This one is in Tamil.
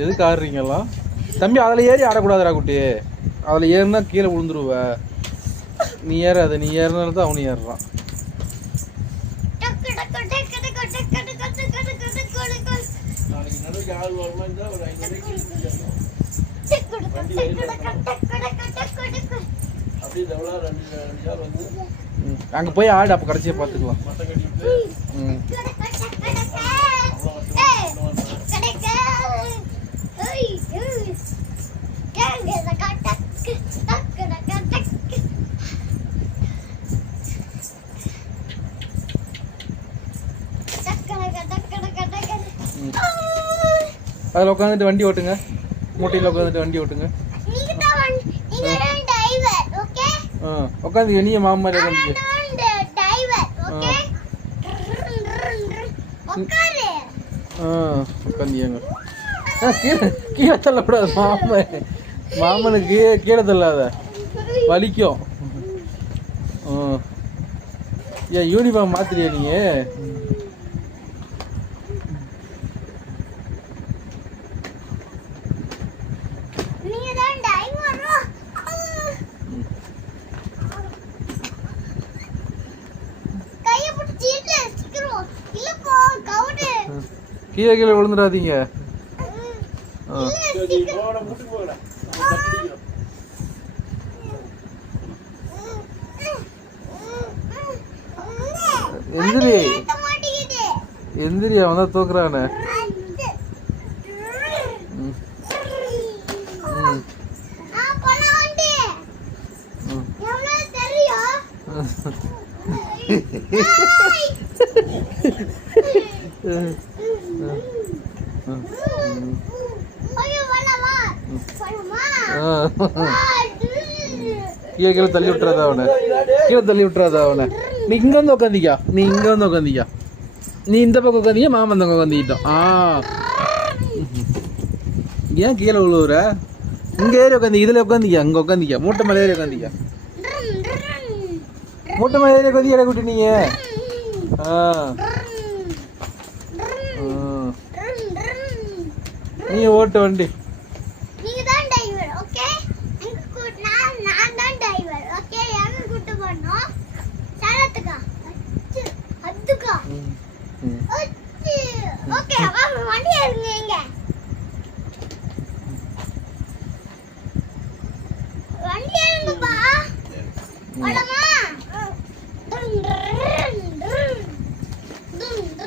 எதுக்கு ஆடுறீங்கலாம்? தம்பி அதில் ஏறி ஆடக்கூடாதுடா குட்டி. அதில் ஏறினா கீழே விழுந்துருவ. நீ ஏறாத, நீ ஏறினால தான் அவனு ஏறுறான். அங்கே போய் ஆடு, அப்போ கடைசியாக பார்த்துக்கலாம். அதில் உட்காந்துட்டு வண்டி ஓட்டுங்க. மூட்டையில் உட்காந்துட்டு வண்டி ஓட்டுங்க. உட்காந்து நீ மாமா உட்காந்துக்க. உட்காந்தியாங்க. கீழே தள்ளக்கூடாது. மாமனுக்கு கீழே தள்ளாத, வலிக்கும். ஏன் யூனிஃபார்ம் மாத்திரியா நீ? கீழே கீழே விழுந்துடாதீங்க. எந்திரி எந்திரி, அவன் தான் தூக்குறானே. கீழே கீழே தள்ளி விட்டுறாத அவனை, கீழே தள்ளி விட்டுறாத அவனை. நீ இங்க வந்து உட்காந்திக்கா, நீ இங்க வந்து உட்காந்திக்கா. நீ இந்த பக்கம் உட்காந்திக்க, மாமன் தங்க உட்காந்துக்கிட்டோம். ஏன் கீழே விழுவுற? இங்க ஏறி உட்காந்து, இதுல உட்காந்திக்கா, அங்க உட்காந்திக்கா. மூட்டை மேலே ஏறி உட்காந்திக்கா. மூட்டை மேலே ஏறி உட்காந்து இட கூட்டி நீங்க. நீ ஓட்டு வண்டி. வண்டி